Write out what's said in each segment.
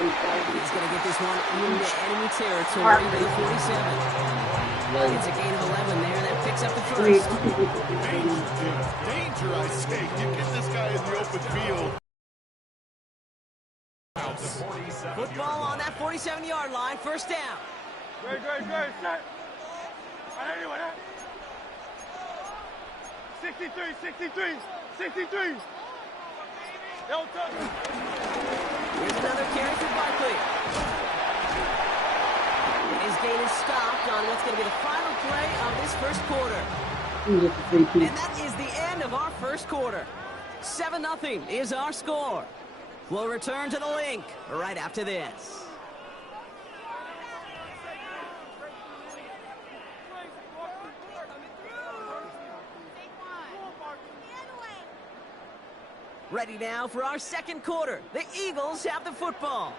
He's going to get this one into enemy territory to the 47. It's a gain of 11 there, and that picks up the first. Danger, I say. You get this guy in the open field. Football on that 47-yard line, first down. Good, set. 63. Here's another carry for Barkley. His gain is stopped on what's going to be the final play of this first quarter. And that is the end of our first quarter. 7-0 is our score. We'll return to the link right after this. Ready now for our second quarter. The Eagles have the football.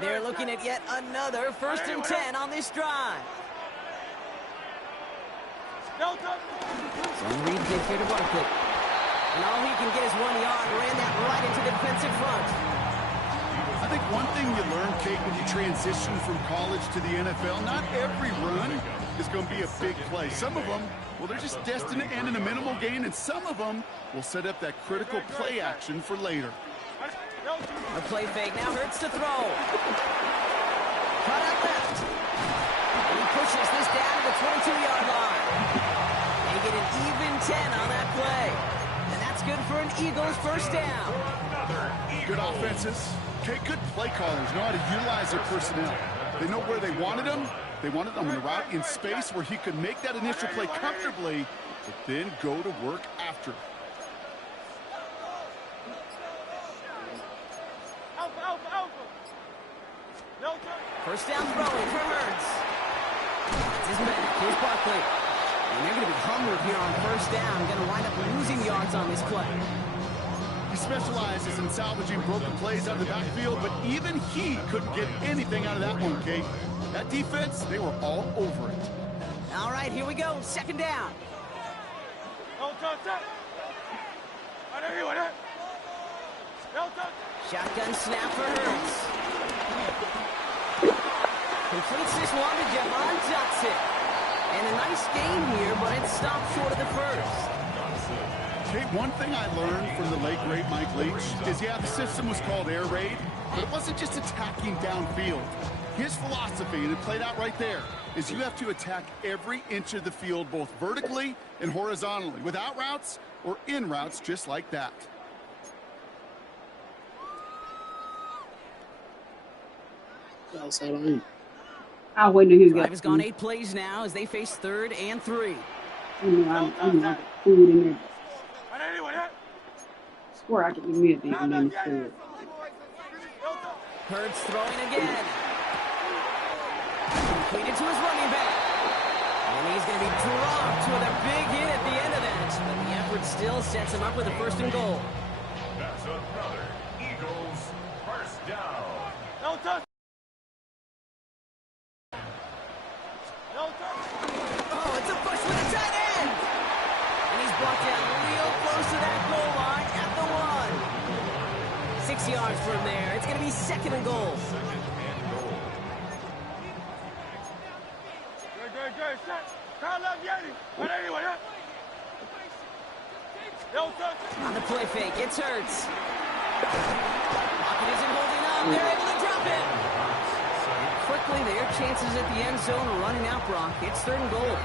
They're looking at yet another 1st and 10 on this drive. Some read gives here to Barkley. And all he can get is 1 yard. Ran that right into the defensive front. I think one thing you learn, Kate, when you transition from college to the NFL, not every run is going to be a big play. Some of them, well, they're just destined to end in a minimal gain, and some of them will set up that critical play action for later. A play fake now hurts to throw. Cut out left. And he pushes this down to the 22-yard line. They get an even 10 on that play. And that's good for an Eagles first down. Good offenses. Okay, good play callers know how to utilize their personnel. They know where they wanted them. They wanted them on the route in space where he could make that initial play comfortably, but then go to work after. First down throwing for Hurts. It's his back. Here's Barkley. And they're going to be hungry here on first down. Going to wind up losing yards on this play. He specializes in salvaging broken plays out of the backfield, but even he couldn't get anything out of that one, Kate. That defense, they were all over it. All right, here we go. Second down. Shotgun snap for Hurts. Completes this one to Jahan Johnson. And a nice game here, but it stopped short of the first. Kate, one thing I learned from the late, great Mike Leach is, yeah, the system was called air raid, but it wasn't just attacking downfield. His philosophy, and it played out right there, is you have to attack every inch of the field, both vertically and horizontally, without routes or in routes just like that. I'll wait till he's got. Drive has gone 8 plays now as they face 3rd and 3. I'm like food in there. Score, I can admit that and then food. Hurts throwing again. Completed to his running back. And he's going to be dropped with a big hit at the end of that. But the effort still sets him up with a 1st and goal. That's another Eagles first down. Oh, it's a push with a tight end. And he's brought down real close to that goal line at the 1. 6 yards from there. It's going to be 2nd and goal. On the play fake, it's Hurts. Pocket isn't holding up. They're able to drop it. And quickly, their chances at the end zone are running out, Brock. It's 3rd and goal.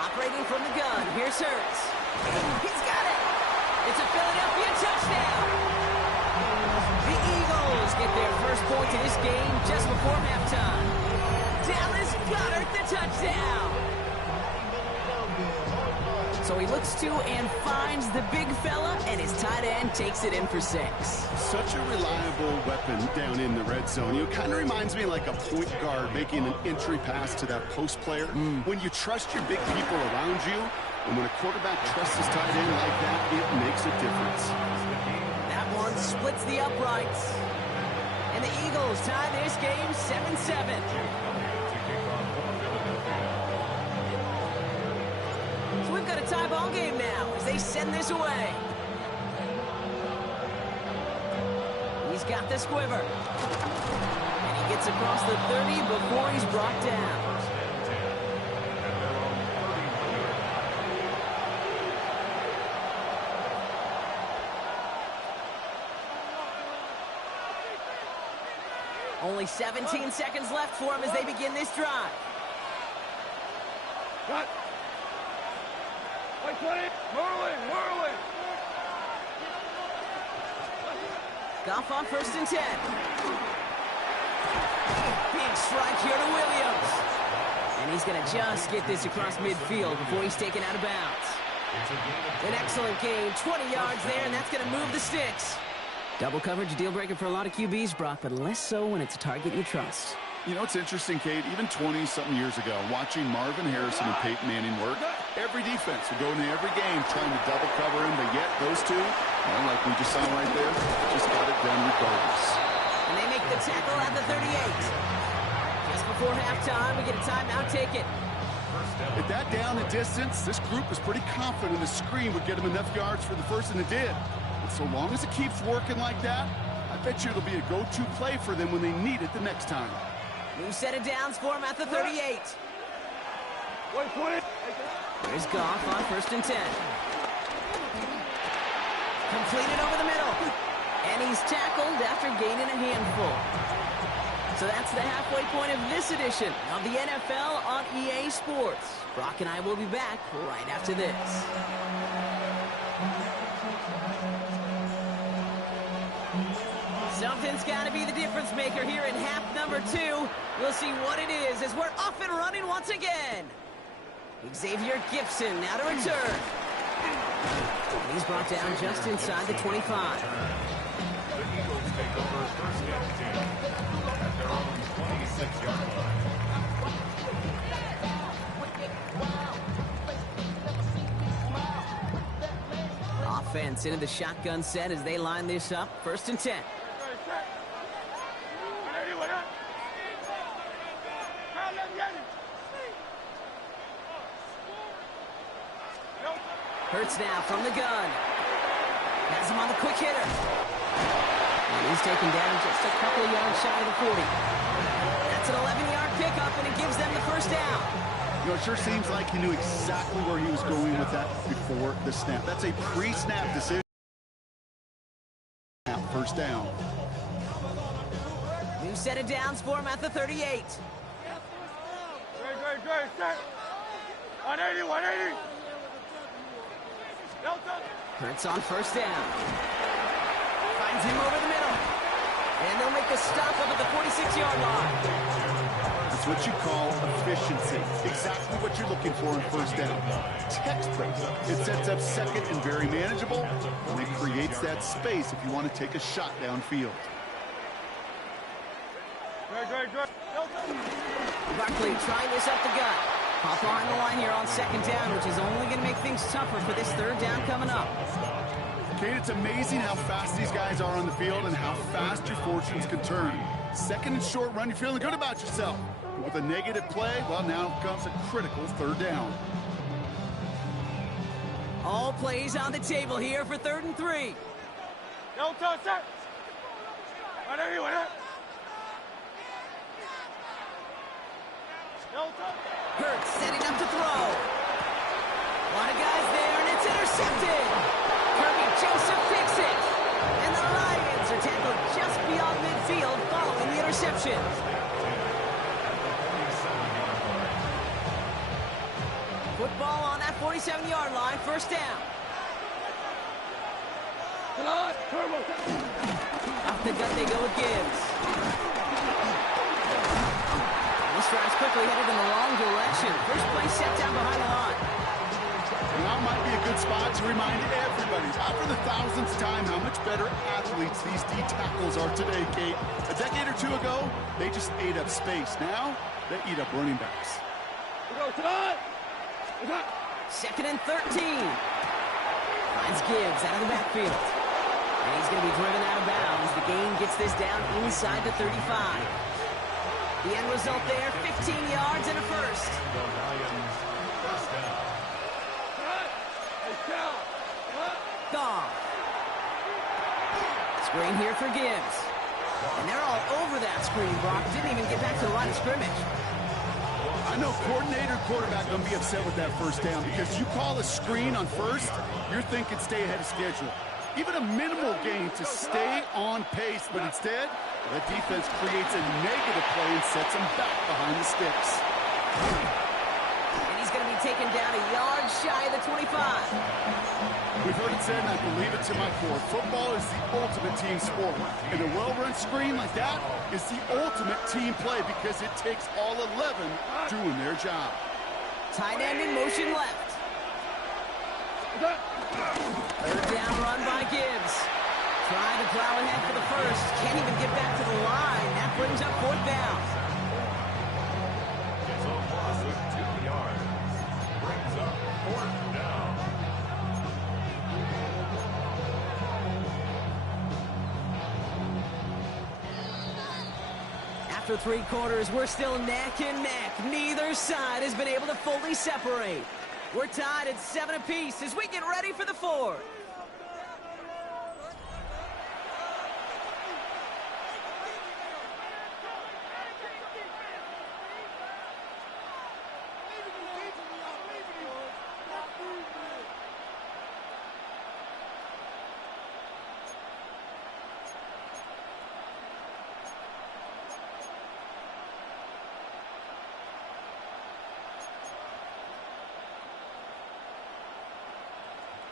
Operating from the gun, here's Hurts. He's got it! It's a Philadelphia touchdown! The Eagles get their first point in this game just before halftime. Dallas Goedert the touchdown! So he looks to and finds the big fella, and his tight end takes it in for 6. Such a reliable weapon down in the red zone. You know, kind of reminds me like a point guard making an entry pass to that post player. When you trust your big people around you, And when a quarterback trusts his tight end like that, it makes a difference. That one splits the uprights. And the Eagles tie this game 7-7. So we've got a tie ball game now as they send this away. He's got the squiver. And he gets across the 30 before he's brought down. Only 17 seconds left for him as they begin this drive. Cut. Like 20. Whirling. Goff on 1st and 10. Big strike here to Williams. And he's going to just get this across midfield before he's taken out of bounds. An excellent gain, 20 yards there, and that's going to move the sticks. Double coverage, a deal breaker for a lot of QBs, Brock, but less so when it's a target you trust. You know, it's interesting, Kate, even 20-something years ago, watching Marvin Harrison and Peyton Manning work, every defense would go into every game trying to double cover him, but yet those two, well, like we just saw right there, just got it done regardless. And they make the tackle at the 38. Just before halftime, we get a timeout, take it. At that down and distance, this group was pretty confident the screen would get him enough yards for the first, and it did. And so long as it keeps working like that, I bet you it'll be a go-to play for them when they need it the next time. New set of downs for him at the 38. Wait, 20. Here's Goff on 1st and 10. Completed over the middle. And he's tackled after gaining a handful. So that's the halfway point of this edition of the NFL on EA Sports. Brock and I will be back right after this. Something's got to be the difference maker here in half number 2. We'll see what it is as we're off and running once again. Xavier Gibson now to return. He's brought down just inside the 25. The Eagles take over 1st and 10 at their own 26-yard line. Offense into the shotgun set as they line this up. 1st and 10. Hurts now from the gun. Has him on the quick hitter. And he's taken down just a couple of yards shy of the 40. That's an 11-yard pickup, and it gives them the first down. You know, it sure seems like he knew exactly where he was going with that before the snap. That's a pre-snap decision. First down. New set of downs for him at the 38. Great, set. 180. Hurts on 1st down. Finds him over the middle. And they'll make the stop up at the 46-yard line. That's what you call efficiency. Exactly what you're looking for in 1st down. Textbook. It sets up 2nd and very manageable, and it creates that space if you want to take a shot downfield. Great. Barkley trying this up the gut. Off behind the line here on 2nd down, which is only going to make things tougher for this 3rd down coming up. Kate, it's amazing how fast these guys are on the field and how fast your fortunes can turn. 2nd and short run, you're feeling good about yourself. With a negative play, well, now comes a critical 3rd down. All plays on the table here for 3rd and 3. Set. 180. Hurts setting up to throw. A lot of guys there, and it's intercepted. Kirby Joseph picks it. And the Lions are tackled just beyond midfield following the interception. Football on that 47-yard line, 1st down. Off the gut they go with Gibbs. This drive's quickly headed in the wrong direction. First play set down behind the line. Now might be a good spot to remind everybody, not for the 1000th time, how much better athletes these D tackles are today, Kate. A decade or 2 ago, they just ate up space. Now, they eat up running backs. 2nd and 13. Finds Gibbs out of the backfield. And he's going to be driven out of bounds. The gain gets this down inside the 35. The end result there, 15 yards and a first. The Lions first down. Goff. Screen here for Gibbs. And they're all over that screen, Brock. Didn't even get back to the line of scrimmage. I know coordinator and quarterback going to be upset with that first down because you call a screen on first, you're thinking stay ahead of schedule. Even a minimal gain to stay on pace, but instead, the defense creates a negative play and sets them back behind the sticks. And he's going to be taken down a yard shy of the 25. We've heard it said, and I believe it to my core, football is the ultimate team sport. And a well-run screen like that is the ultimate team play because it takes all 11 doing their job. Tight end in motion left. Third down run by Gibbs. Trying to plow ahead for the first. Can't even get back to the line. That brings up 4th down. It's a loss of 2 yards. Brings up 4th down. After 3 quarters, we're still neck and neck. Neither side has been able to fully separate. We're tied at 7 apiece as we get ready for the 4th.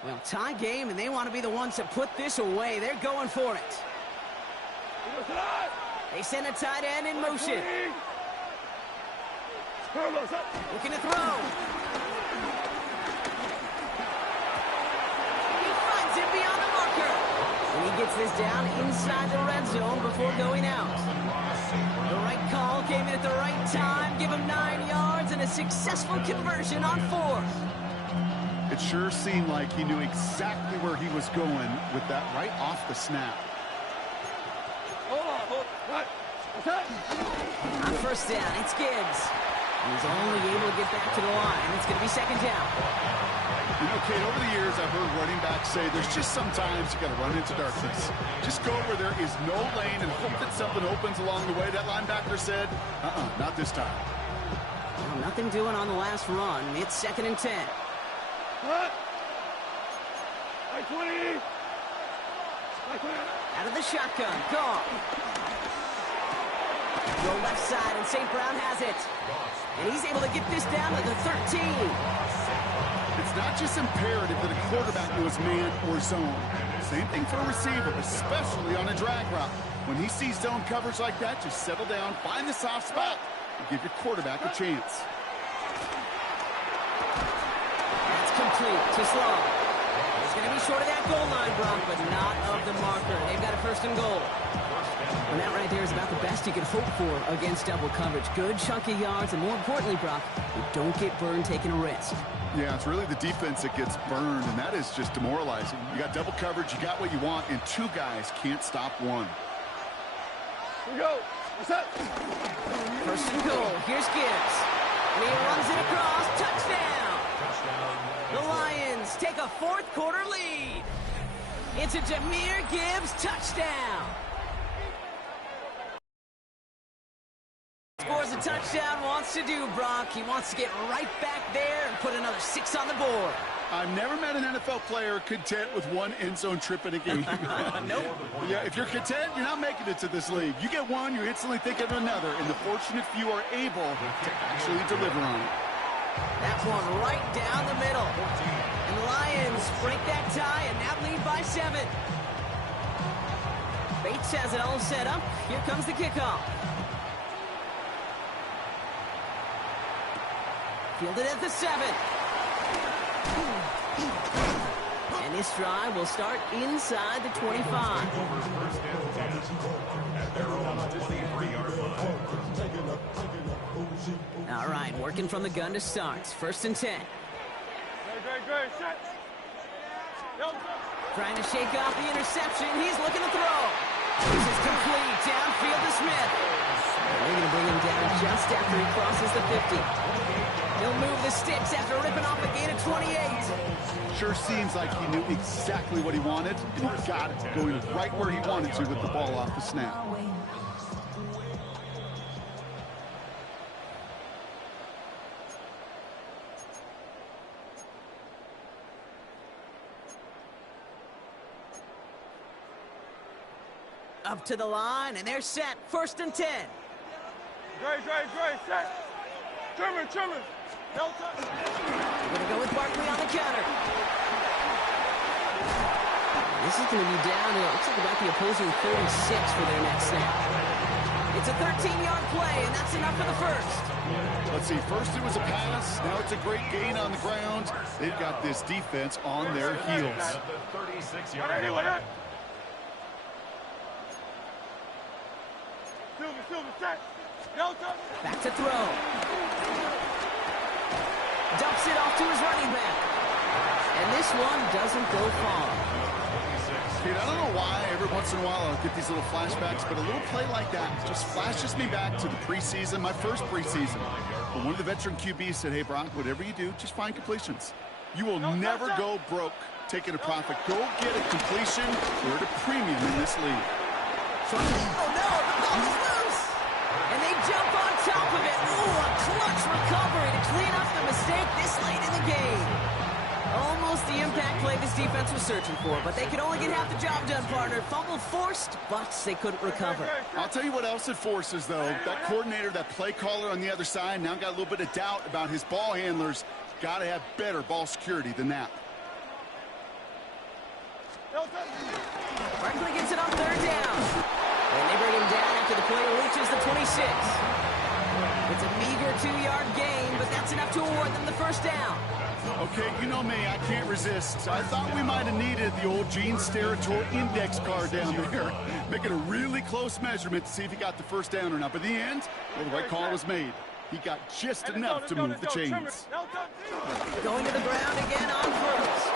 Well, tie game, and they want to be the ones to put this away. They're going for it. They send a tight end in motion. Looking to throw. He finds it beyond the marker. And he gets this down inside the red zone before going out. The right call came in at the right time. Give him 9 yards and a successful conversion on 4th. It sure seemed like he knew exactly where he was going with that right off the snap. On first down, it's Gibbs. He's only able to get back to the line. It's going to be 2nd down. You know, Kate, over the years, I've heard running backs say there's just sometimes you got to run into darkness. Just go where there is no lane and hope that something opens along the way. That linebacker said, not this time. Well, nothing doing on the last run. It's 2nd and 10. Out of the shotgun, Goff. Go left side, and St. Brown has it. And he's able to get this down to the 13. It's not just imperative that a quarterback knows man or zone. Same thing for a receiver, especially on a drag route. When he sees zone coverage like that, just settle down, find the soft spot, and give your quarterback a chance. That's complete to Sloan. He's going to be short of that goal line, Brock, but not of the marker. They've got a 1st and goal. And that right there is about the best you can hope for against double coverage. Good chunky yards, and more importantly, Brock, you don't get burned taking a risk. Yeah, it's really the defense that gets burned, and that is just demoralizing. You got double coverage, you got what you want, and 2 guys can't stop one. Here we go. What's up? 1st and goal. Here's Gibbs. And he runs it across. Touchdown. The Lions take a 4th quarter lead. It's a Jahmyr Gibbs touchdown. Scores a touchdown, wants to do, Brock. He wants to get right back there and put another 6 on the board. I've never met an NFL player content with 1 end zone trip in a game. Nope. Yeah, if you're content, you're not making it to this league. You get one, you instantly think of another, and the fortunate few are able to actually deliver on it. That's one right down the middle. And the Lions break that tie and now lead by 7. Bates has it all set up. Here comes the kickoff. Fielded at the 7. And this drive will start inside the 25. All right, working from the gun to start. 1st and 10. Trying to shake off the interception. He's looking to throw. This is complete. Downfield to Smith. They're going to bring him down just after he crosses the 50. He'll move the sticks after ripping off a gain of 28. Sure seems like he knew exactly what he wanted, and he got it, going right where he wanted to with the ball off the snap. Up to the line, and they're set. 1st and 10. Dre, set. Trimmer. No touch. They're going to go with Barkley on the counter. This is going to be down to, it looks like about the opposing 36 for their next snap. It's a 13-yard play, and that's enough for the first. Let's see, first it was a pass, now it's a great gain on the ground. They've got this defense on their heels. At the 36-yard line. Back to throw. Dumps it off to his running back. And this one doesn't go far. Dude, I don't know why every once in a while I'll get these little flashbacks, but a little play like that just flashes me back to the preseason, my first preseason. But one of the veteran QBs said, hey, Brock, whatever you do, just find completions. You will never go broke taking a profit. Go get a completion. We're at a premium in this league. Oh, no, the ball is loose. And they jump on top of it. Ooh, a clutch recovery to clean up the mistake this late in the game. Almost the impact play this defense was searching for, but they could only get half the job done, partner. Fumble forced, but they couldn't recover. I'll tell you what else it forces, though. That coordinator, that play caller on the other side, now got a little bit of doubt about his ball handlers. Got to have better ball security than that. Barkley gets it on 3rd down. And they bring him down after the play reaches the 26. It's a meager 2-yard gain, but that's enough to award them the 1st down. Okay, you know me, I can't resist. I thought we might have needed the old Gene Steratore index card down there. Making a really close measurement to see if he got the 1st down or not. But in the end, well, the right call was made. He got just enough to move the chains. Going to the ground again on 1st.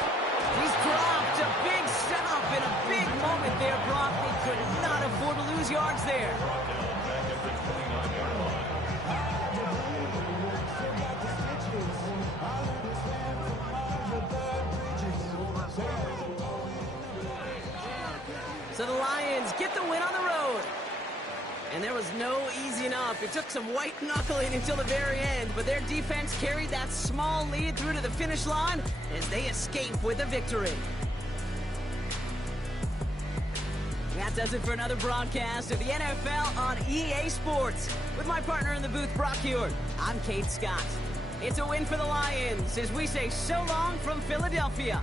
He's dropped a big stop in a big moment there, Brock. They could not afford to lose yards there. So the Lions get the win on the road. And there was no easing up. It took some white knuckling until the very end, but their defense carried that small lead through to the finish line as they escape with a victory. That does it for another broadcast of the NFL on EA Sports. With my partner in the booth, Brock Hewitt, I'm Kate Scott. It's a win for the Lions as we say so long from Philadelphia.